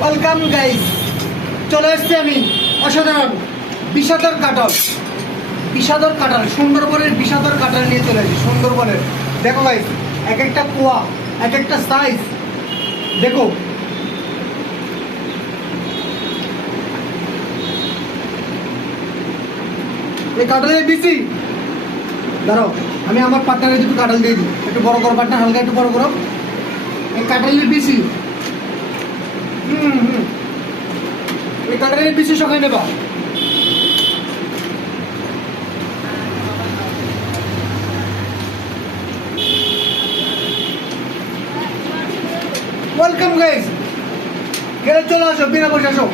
Welcome guys চলে এসছি আমি অসাধারণ বিষাদর কাটল বিষাদর কাটাল সুন্দরবনের বিষাদর কাটাল নিয়ে চলে এসেছি, সুন্দরবনের। দেখো গাইস এক একটা কুয়া, এক একটা সাইজ দেখো। এই কাটালের বিসি দাঁড়াও, আমি আমার পার্টনারে দুটো কাটাল দিয়ে দিই। একটু বড় করো পার্টনার হালকা একটু বড় করো। এই কাটালের বিসি বিসি সকালে নেবা। ওয়েলকাম গাইজ গেলে চলে আসো বিনা পয়সা আসো।